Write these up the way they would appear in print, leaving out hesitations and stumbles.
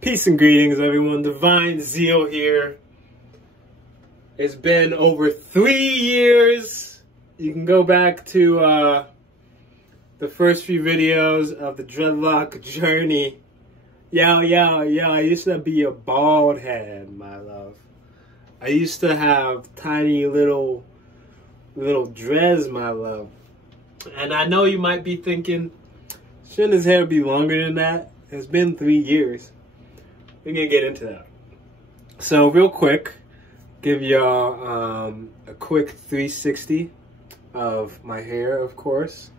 Peace and greetings, everyone. Divine Zeal here. It's been over 3 years. You can go back to the first few videos of the Dreadlock journey. Yo, I used to be a bald head, my love. I used to have tiny little dreads, my love. And I know you might be thinking, shouldn't his hair be longer than that? It's been 3 years. We're gonna get into that. So real quick, give y'all a quick 360 of my hair, of course.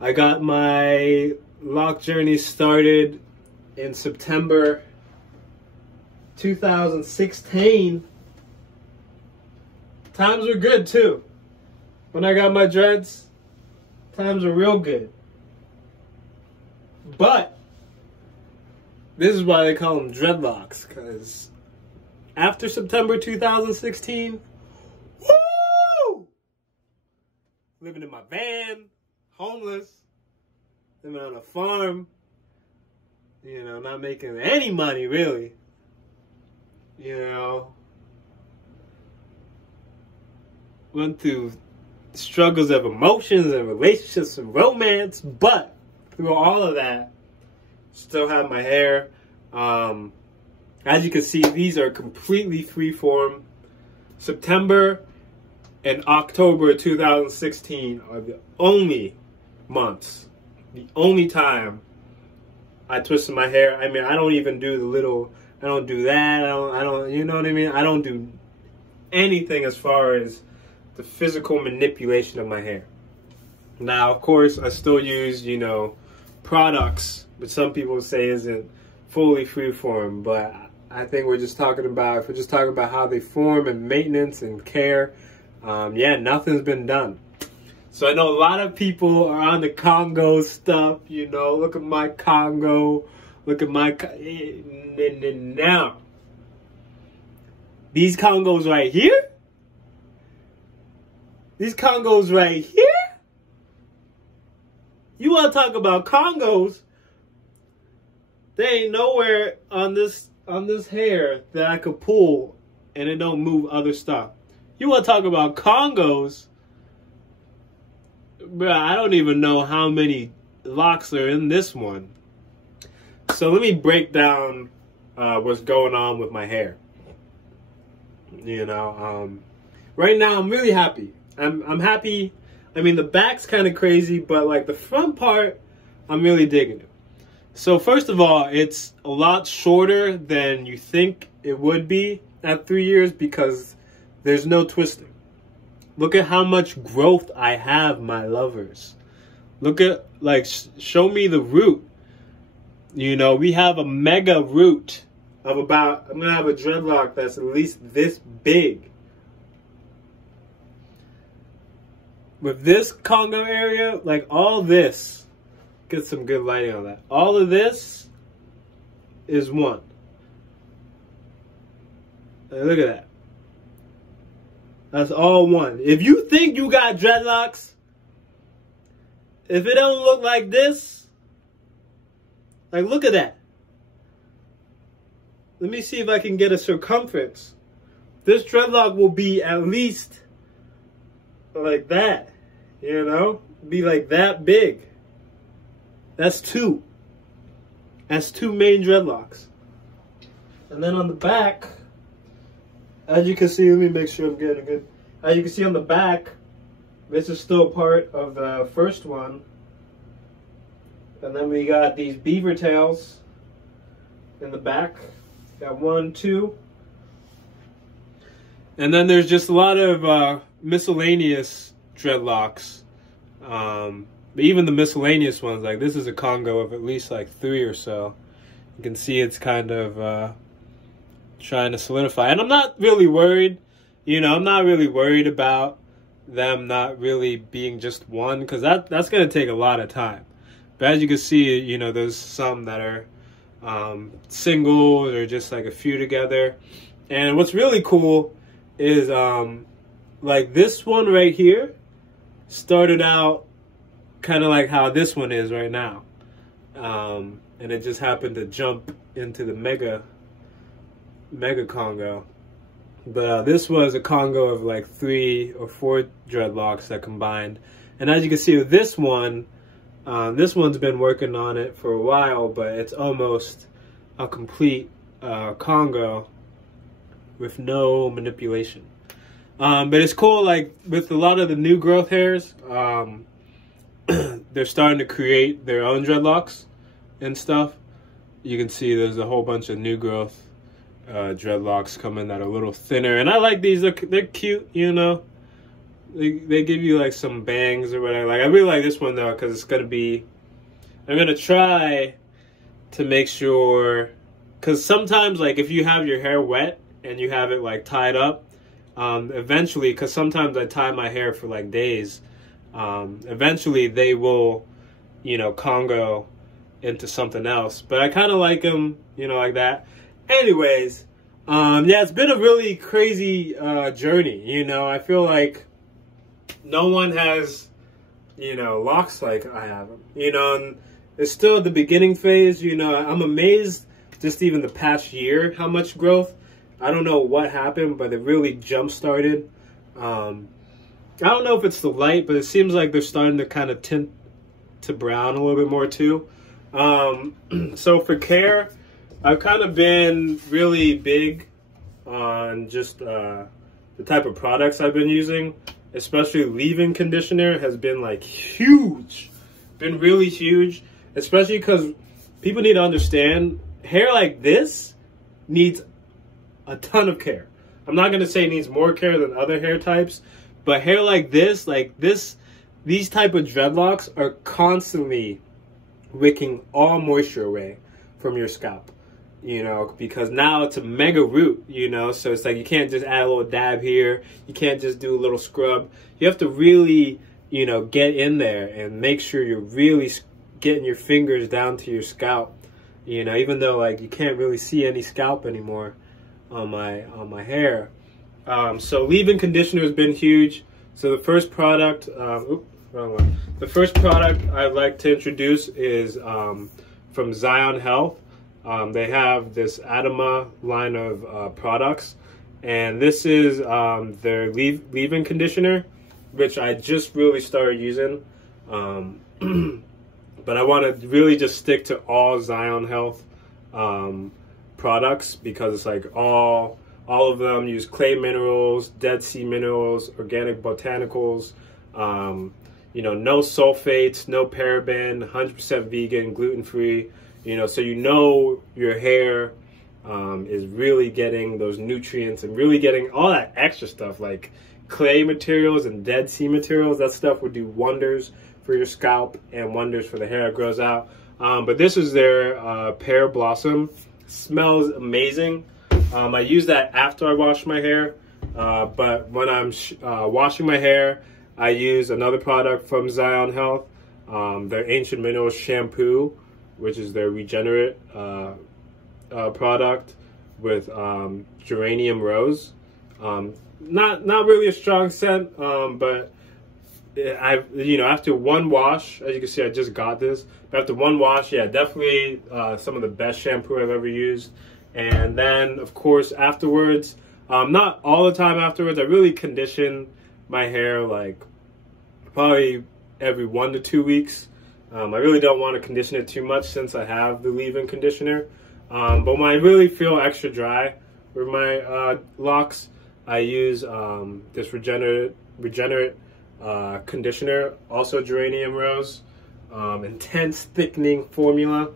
I got my lock journey started in September 2016. Times were good too. When I got my dreads, times were real good. But this is why they call them dreadlocks, because after September 2016, woo! Living in my van, homeless, living on a farm, you know, not making any money really, you know. Went through struggles of emotions and relationships and romance, but through all of that, still have my hair. As you can see, these are completely freeform. September and October 2016 are the only months, the only time I twisted my hair. I mean, I don't even do the little, I don't do that. I don't, you know what I mean? I don't do anything as far as the physical manipulation of my hair. Now, of course, I still use, you know, products, but some people say isn't fully freeform. But I think we're just talking about, if we're just talking about how they form and maintenance and care, yeah, nothing's been done. So I know a lot of people are on the Congo stuff, you know, look at my Congo, look at my, now, these Congos right here, these Congos right here, you want to talk about Congos, there ain't nowhere on this hair that I could pull and it don't move other stuff. You want to talk about Congos, bro, I don't even know how many locks are in this one. So let me break down what's going on with my hair. You know, right now I'm really happy. I'm happy. I mean, the back's kind of crazy, but like the front part, I'm really digging it. So first of all, it's a lot shorter than you think it would be at 3 years because there's no twisting. Look at how much growth I have, my lovers. Look at, like, show me the root. You know, we have a mega root of about, I'm going to have a dreadlock that's at least this big. With this Congo area, like all this, get some good lighting on that. All of this is one. Hey, look at that. That's all one. If you think you got dreadlocks, if it don't look like this, like look at that. Let me see if I can get a circumference. This dreadlock will be at least like that, you know, be like that big. That's two. That's two main dreadlocks. And then on the back, as you can see, let me make sure I'm getting good. As you can see on the back, this is still part of the first one. And then we got these beaver tails in the back. Got 1, 2. And then there's just a lot of miscellaneous dreadlocks. But even the miscellaneous ones, like this is a Congo of at least like 3 or so. You can see it's kind of trying to solidify. And I'm not really worried. You know, I'm not really worried about them not really being just one, because that's going to take a lot of time. But as you can see, you know, there's some that are singles or just like a few together. And what's really cool is like this one right here started out kind of like how this one is right now. and it just happened to jump into the mega Congo. But this was a Congo of like 3 or 4 dreadlocks that combined. And as you can see with this one's been working on it for a while, but it's almost a complete Congo with no manipulation. But it's cool, like with a lot of the new growth hairs, they're starting to create their own dreadlocks and stuff. You can see there's a whole bunch of new growth dreadlocks coming that are a little thinner, and I like these. They're cute, you know. They give you like some bangs or whatever. Like I really like this one though, because it's gonna be. I'm gonna try to make sure, because sometimes like if you have your hair wet and you have it like tied up, eventually, because sometimes I tie my hair for like days, eventually they will, you know, Congo into something else. But I kind of like them, you know, like that. Anyways, yeah, it's been a really crazy journey, you know. I feel like no one has, you know, locks like I have them, you know, and it's still the beginning phase, you know. I'm amazed just even the past year how much growth. I don't know what happened, but it really jump-started. I don't know if it's the light, but it seems like they're starting to kind of tint to brown a little bit more too. So for care, I've kind of been really big on just the type of products I've been using, especially leave-in conditioner has been like huge, been really huge, especially because people need to understand hair like this needs a ton of care. I'm not going to say it needs more care than other hair types, but hair like this, these type of dreadlocks are constantly wicking all moisture away from your scalp, you know, because now it's a mega root, you know, so it's like you can't just add a little dab here. You can't just do a little scrub. You have to really, you know, get in there and make sure you're really getting your fingers down to your scalp, you know, even though like you can't really see any scalp anymore on my hair. So leave-in conditioner has been huge. So the first product, wrong one. The first product I'd like to introduce is from Zion Health. They have this Adama line of products, and this is their leave-in conditioner, which I just really started using. But I want to really just stick to all Zion Health products, because it's like all of them use clay minerals, Dead Sea minerals, organic botanicals, you know, no sulfates, no paraben, 100% vegan, gluten-free, you know, so you know your hair is really getting those nutrients and really getting all that extra stuff like clay materials and Dead Sea materials. That stuff would do wonders for your scalp and wonders for the hair that grows out. But this is their pear blossom. Smells amazing. I use that after I wash my hair, but when I'm washing my hair, I use another product from Zion Health, their Ancient Minerals shampoo, which is their regenerate product with geranium rose. Not really a strong scent, but you know, after one wash, as you can see, I just got this. But after one wash, yeah, definitely some of the best shampoo I've ever used. And then, of course, afterwards, not all the time afterwards, I really condition my hair like probably every 1 to 2 weeks. I really don't want to condition it too much since I have the leave-in conditioner. But when I really feel extra dry with my locks, I use this regenerate conditioner, also geranium rose, intense thickening formula.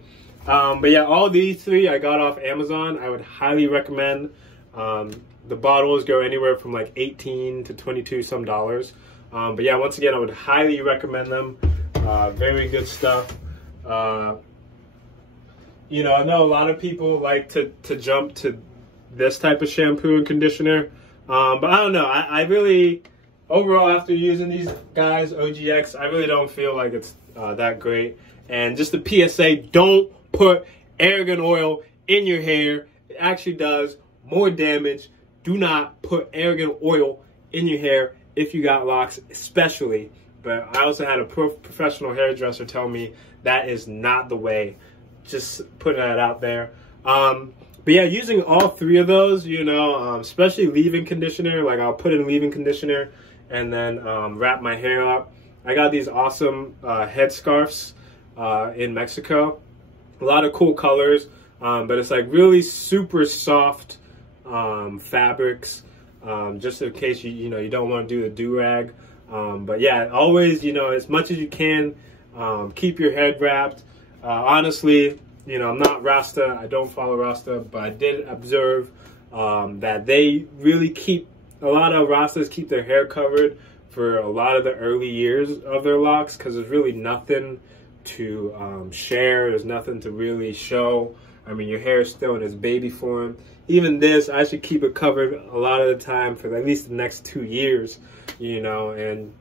But yeah, all these three I got off Amazon. I would highly recommend. The bottles go anywhere from like 18 to 22 some dollars. But yeah, once again, I would highly recommend them. Very good stuff. You know, I know a lot of people like to jump to this type of shampoo and conditioner. But I don't know. I really, overall, after using these guys, OGX, I really don't feel like it's that great. And just a PSA, don't put argan oil in your hair. It actually does more damage. Do not put argan oil in your hair if you got locks, especially But I also had a professional hairdresser tell me that is not the way. Just putting that out there. But yeah, using all three of those, you know, especially leave-in conditioner, like I'll put in leave-in conditioner and then wrap my hair up. I got these awesome headscarves in Mexico. A lot of cool colors, but it's like really super soft fabrics, just in case you know you don't want to do the do-rag. But yeah, always, you know, as much as you can, keep your head wrapped. Honestly, you know, I'm not Rasta, I don't follow Rasta, but I did observe that they really keep, a lot of Rastas keep their hair covered for a lot of the early years of their locks, because there's really nothing to share, there's nothing to really show. I mean, your hair is still in its baby form. Even this, I should keep it covered a lot of the time for at least the next 2 years, you know. And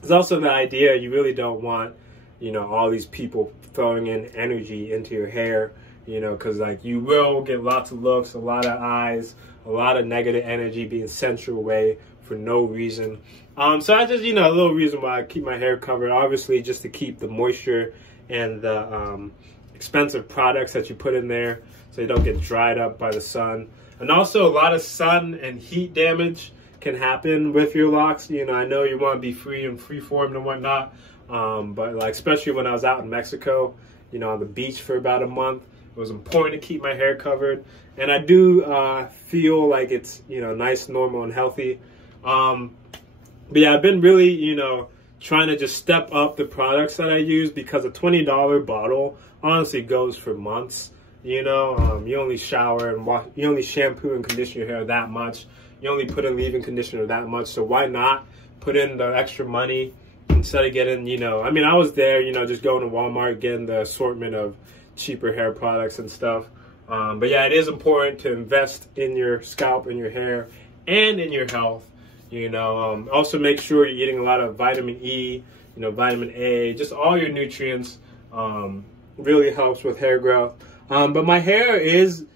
there's also the idea you really don't want, you know, all these people throwing in energy into your hair, you know, because like you will get lots of looks, a lot of eyes, a lot of negative energy being sent your way for no reason. So I just, you know, a little reason why I keep my hair covered, obviously just to keep the moisture and the expensive products that you put in there so you don't get dried up by the sun. And also a lot of sun and heat damage can happen with your locks. You know, I know you want to be free and free-formed and whatnot, but like especially when I was out in Mexico, you know, on the beach for about a month, it was important to keep my hair covered. And I do feel like it's, you know, nice, normal, and healthy. But yeah, I've been really, you know, trying to just step up the products that I use, because a $20 bottle honestly goes for months. You know, you only shower and wash, you only shampoo and condition your hair that much. You only put in leave-in conditioner that much. So why not put in the extra money instead of getting, you know, I mean, I was there, you know, just going to Walmart, getting the assortment of cheaper hair products and stuff. But yeah, it is important to invest in your scalp and your hair and in your health. You know, also make sure you're eating a lot of vitamin E, you know, vitamin A, just all your nutrients. Really helps with hair growth. But my hair is,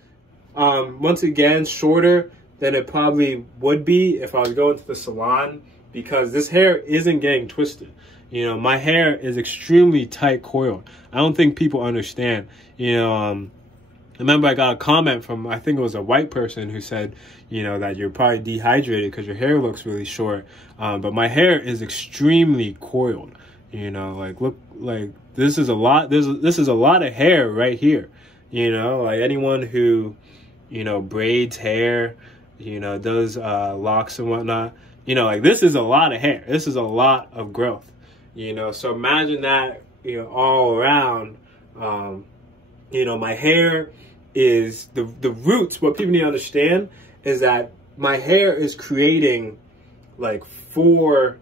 once again, shorter than it probably would be if I was going to the salon, because this hair isn't getting twisted. You know, my hair is extremely tight coiled. I don't think people understand. You know, I remember I got a comment from, I think it was a white person, who said, you know, that you're probably dehydrated because your hair looks really short. But my hair is extremely coiled. You know, like, look, like this is a lot. This is a lot of hair right here. You know, like anyone who, you know, braids hair, you know, does locks and whatnot, you know, like this is a lot of hair. This is a lot of growth, you know. So imagine that, you know, all around. You know, my hair is the roots. What people need to understand is that my hair is creating like 4,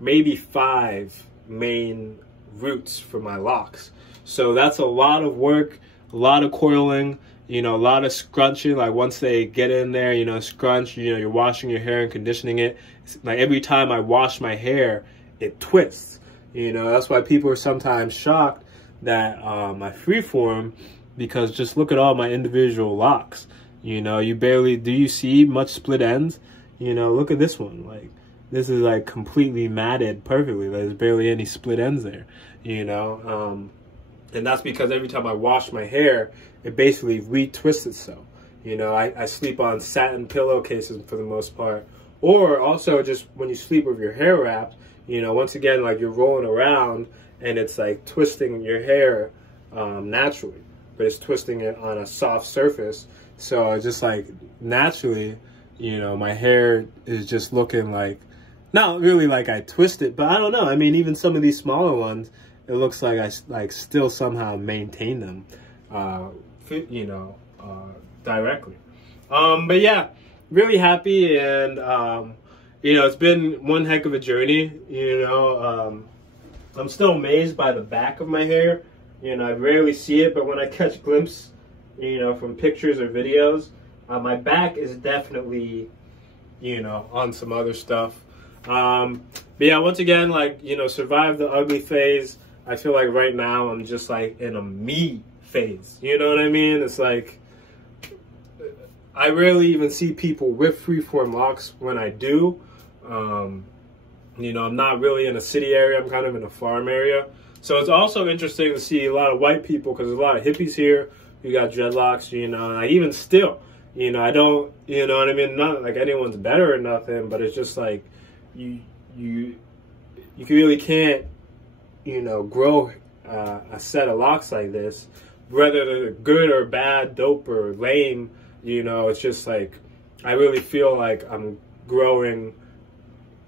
maybe 5 main roots for my locks. So that's a lot of work, a lot of coiling, you know, a lot of scrunching. Like once they get in there, you know, scrunch, you know, you're washing your hair and conditioning it. Like every time I wash my hair, it twists. You know, that's why people are sometimes shocked that I freeform, because just look at all my individual locks. You know, you barely, do you see much split ends? You know, look at this one. Like, this is like completely matted perfectly. There's barely any split ends there, you know. And that's because every time I wash my hair, it basically retwists itself. You know, I sleep on satin pillowcases for the most part. Or also just when you sleep with your hair wrapped, you know, once again, like you're rolling around and it's like twisting your hair naturally, but it's twisting it on a soft surface. So it's just like naturally, you know, my hair is just looking like, not really like I twist it, but I don't know. I mean, even some of these smaller ones, it looks like I like still somehow maintain them, you know, directly. But yeah, really happy, and you know, it's been one heck of a journey. You know, I'm still amazed by the back of my hair. You know, I rarely see it, but when I catch a glimpse, you know, from pictures or videos, my back is definitely, you know, on some other stuff. But yeah, once again, like, you know, survived the ugly phase. I feel like right now I'm just like in a me phase. You know what I mean? It's like, I rarely even see people with freeform locks. When I do, You know, I'm not really in a city area. I'm kind of in a farm area. So it's also interesting to see a lot of white people, because there's a lot of hippies here. You got dreadlocks, you know, like even still, you know, I don't, you know what I mean? Not like anyone's better or nothing, but it's just like you really can't, you know, grow a set of locks like this, whether they're good or bad, dope or lame. You know, it's just like I really feel like I'm growing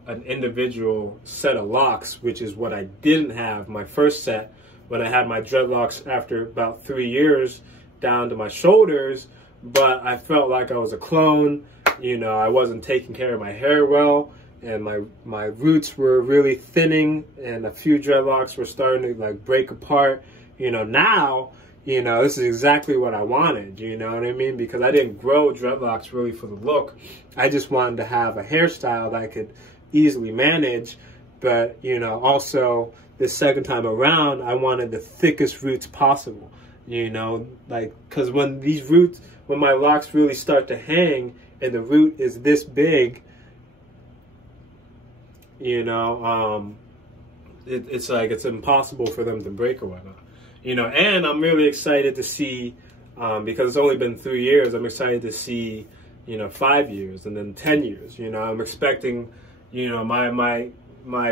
an individual set of locks, which is what I didn't have my first set when I had my dreadlocks after about 3 years down to my shoulders. But I felt like I was a clone. You know, I wasn't taking care of my hair well, and my roots were really thinning, and a few dreadlocks were starting to like break apart. You know, now, you know, this is exactly what I wanted, you know what I mean? Because I didn't grow dreadlocks really for the look. I just wanted to have a hairstyle that I could easily manage. But, you know, also this second time around, I wanted the thickest roots possible, you know, like, because when my locks really start to hang and the root is this big, you know, it's like it's impossible for them to break or whatnot. You know, and I'm really excited to see, because it's only been 3 years, I'm excited to see, you know, 5 years and then 10 years. You know, I'm expecting, you know, my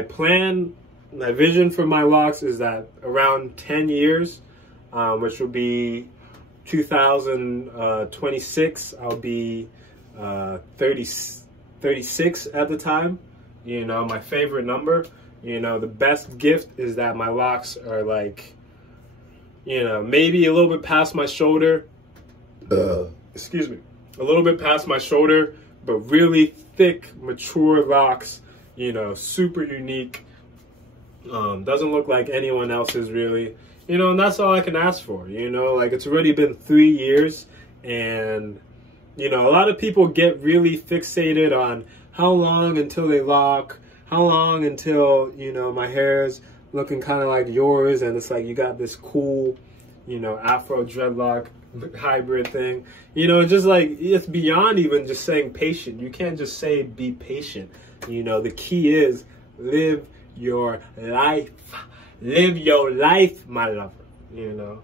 plan, my vision for my locks is that around 10 years, which will be 2026, I'll be 36 at the time. You know, my favorite number. You know, the best gift is that my locks are like, you know, maybe a little bit past my shoulder. Excuse me. A little bit past my shoulder, but really thick, mature locks. You know, super unique. Doesn't look like anyone else's really. You know, and that's all I can ask for. You know, like it's already been 3 years, and you know, a lot of people get really fixated on how long until they lock, how long until, you know, my hair's looking kind of like yours, and it's like you got this cool, you know, Afro dreadlock hybrid thing. You know, just like it's beyond even just saying patient. You can't just say be patient. You know, the key is live your life. Live your life, my lover. You know.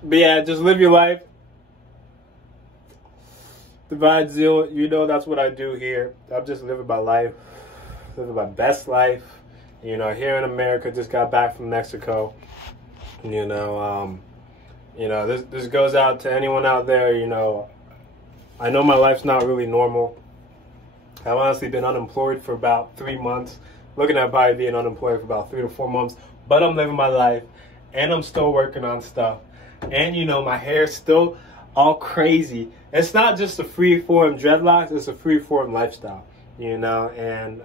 But yeah, just live your life. Divine Zeal, you know that's what I do here. I'm just living my life. Living my best life. You know, here in America, just got back from Mexico. You know, this goes out to anyone out there, you know. I know my life's not really normal. I've honestly been unemployed for about 3 months. Looking at probably being unemployed for about 3 to 4 months. But I'm living my life. And I'm still working on stuff. And, you know, my hair's still all crazy. It's not just a freeform dreadlocks. It's a freeform lifestyle, you know. And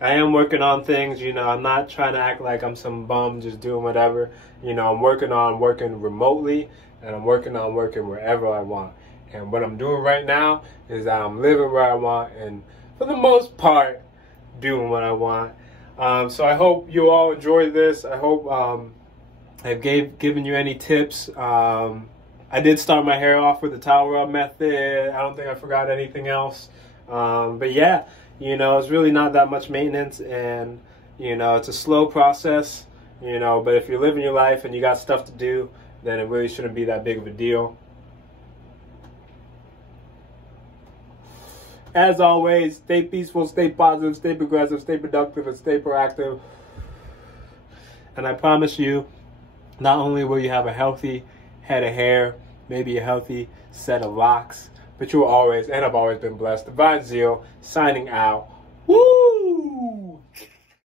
I am working on things, you know. I'm not trying to act like I'm some bum just doing whatever. You know, I'm working on working remotely. And I'm working on working wherever I want. And what I'm doing right now is I'm living where I want. And for the most part, doing what I want. So I hope you all enjoyed this. I hope I've given you any tips. I did start my hair off with the towel rub method. I don't think I forgot anything else. But yeah, you know, it's really not that much maintenance, and you know, it's a slow process, you know, but if you're living your life and you got stuff to do, then it really shouldn't be that big of a deal. As always, stay peaceful, stay positive, stay progressive, stay productive, and stay proactive. And I promise you, not only will you have a healthy head of hair, maybe a healthy set of locks, but you will always, and I've always been blessed. Divine Zeal, signing out. Woo!